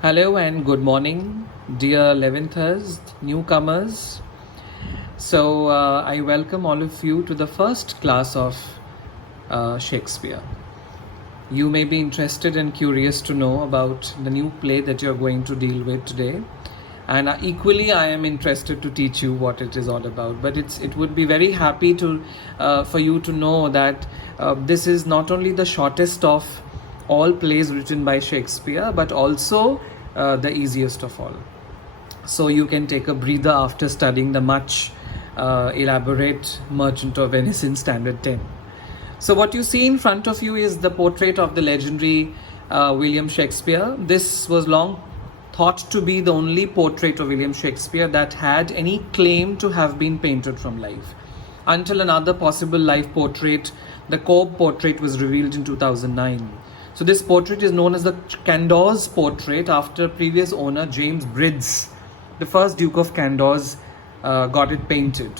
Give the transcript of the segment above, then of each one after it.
Hello and good morning, dear 11thers, newcomers. I welcome all of you to the first class of Shakespeare. You may be interested and curious to know about the new play that you're going to deal with today. And equally, I am interested to teach you what it is all about. But it would be very happy for you to know that this is not only the shortest of all plays written by Shakespeare, but also the easiest of all. So you can take a breather after studying the much elaborate Merchant of Venice in Standard 10. So what you see in front of you is the portrait of the legendary William Shakespeare. This was long thought to be the only portrait of William Shakespeare that had any claim to have been painted from life, until another possible life portrait, the Cobb portrait, was revealed in 2009. So this portrait is known as the Candor's portrait after previous owner James Brydges, the first Duke of Candor's, got it painted.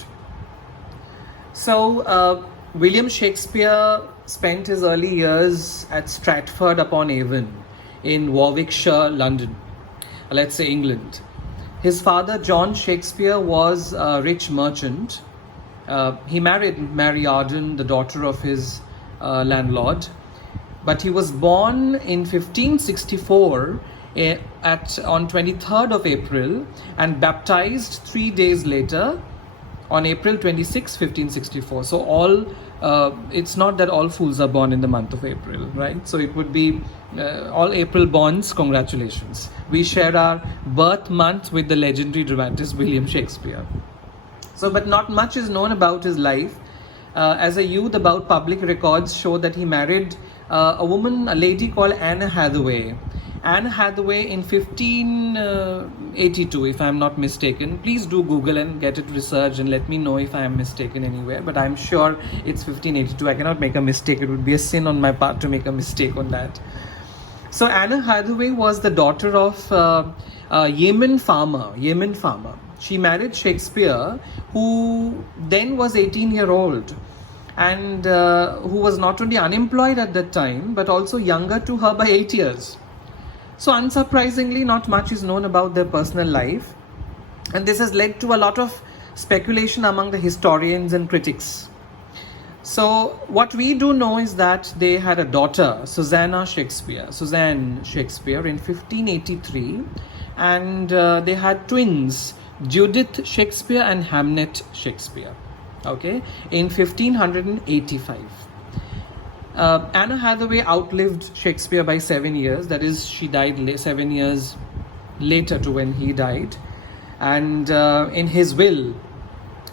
So William Shakespeare spent his early years at Stratford upon Avon in Warwickshire, London, let's say England. His father, John Shakespeare, was a rich merchant. He married Mary Arden, the daughter of his landlord. But he was born in 1564 on 23rd of April and baptized 3 days later on April 26, 1564. So it's not that all fools are born in the month of April, right? So it would be all April borns, congratulations. We share our birth month with the legendary dramatist William Shakespeare. But not much is known about his life. As a youth, about public records show that he married a lady called Anne Hathaway. Anne Hathaway in 1582, if I'm not mistaken. Please do Google and get it researched and let me know if I am mistaken anywhere. But I'm sure it's 1582. I cannot make a mistake. It would be a sin on my part to make a mistake on that. So Anne Hathaway was the daughter of Yemen farmer. She married Shakespeare, who then was 18-year-old and who was not only unemployed at that time, but also younger to her by 8 years. So unsurprisingly, not much is known about their personal life. And this has led to a lot of speculation among the historians and critics. So what we do know is that they had a daughter, Suzanne Shakespeare in 1583. And they had twins, Judith Shakespeare and Hamnet Shakespeare, in 1585. Anne Hathaway outlived Shakespeare by 7 years. That is, she died 7 years later to when he died. And in his will,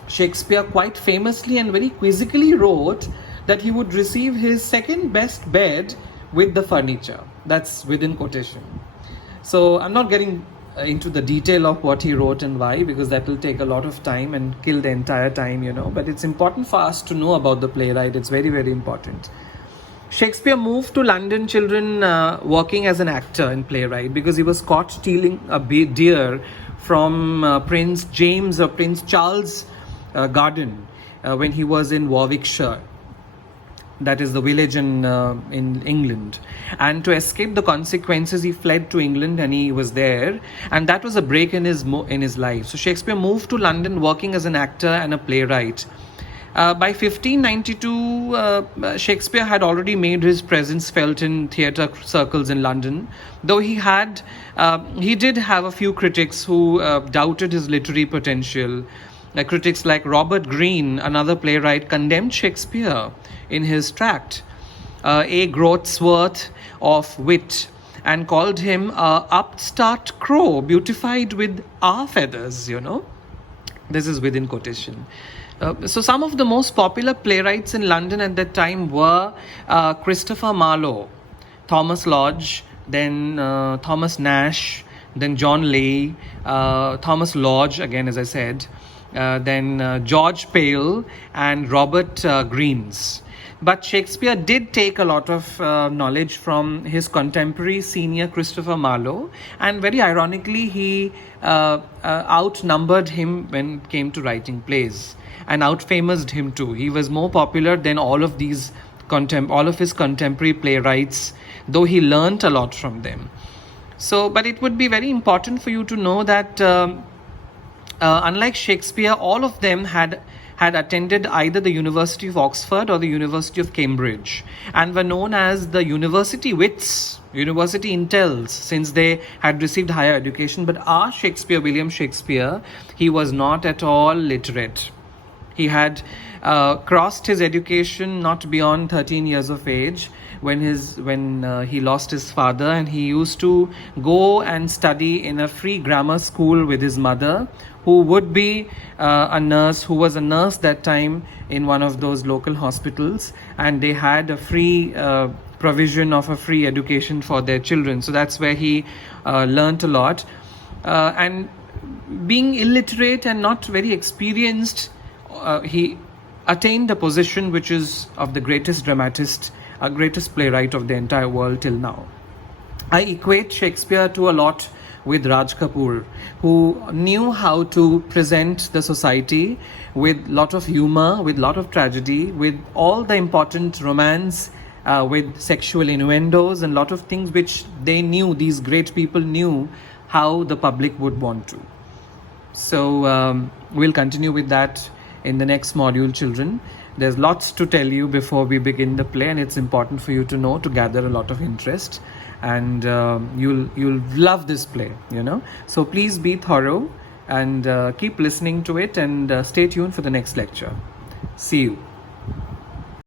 Shakespeare quite famously and very quizzically wrote that he would receive his second best bed with the furniture. That's within quotation. So I'm not getting into the detail of what he wrote and why, because that will take a lot of time and kill the entire time, but it's important for us to know about the playwright. It's very, very important. Shakespeare moved to London, children, working as an actor and playwright, because he was caught stealing a deer from Prince James or Prince Charles' garden when he was in Warwickshire. That is the village in England. And to escape the consequences, he fled to England and he was there. And that was a break in his life. So Shakespeare moved to London working as an actor and a playwright. By 1592, Shakespeare had already made his presence felt in theatre circles in London, though he did have a few critics who doubted his literary potential. Critics like Robert Greene, another playwright, condemned Shakespeare in his tract, A. Groatsworth of Wit, and called him a upstart crow beautified with our feathers, This is within quotation. So some of the most popular playwrights in London at that time were Christopher Marlowe, Thomas Lodge, then Thomas Nash, then John Leigh, Thomas Lodge, again as I said, then George Pale and Robert Greens. But Shakespeare did take a lot of knowledge from his contemporary senior Christopher Marlowe, and very ironically he outnumbered him when it came to writing plays, and outfamoused him too. He was more popular than all of his contemporary playwrights, though he learnt a lot from them. So, but it would be very important for you to know that unlike Shakespeare, all of them had attended either the University of Oxford or the University of Cambridge, and were known as the university wits, university intels, since they had received higher education. But our Shakespeare, William Shakespeare, he was not at all literate. He had crossed his education not beyond 13 years of age when he lost his father, and he used to go and study in a free grammar school with his mother, who would be a nurse, who was a nurse that time in one of those local hospitals, and they had a free provision of a free education for their children. So that's where he learnt a lot. And being illiterate and not very experienced, he attained a position which is of the greatest dramatist, greatest playwright of the entire world till now. I equate Shakespeare to a lot with Raj Kapoor, who knew how to present the society with lot of humor, with lot of tragedy, with all the important romance, with sexual innuendos and lot of things which they knew, these great people knew how the public would want to. So we'll continue with that in the next module, children. There's lots to tell you before we begin the play, and it's important for you to know, to gather a lot of interest, and you'll love this play, you know. So please be thorough and keep listening to it, and stay tuned for the next lecture. See you.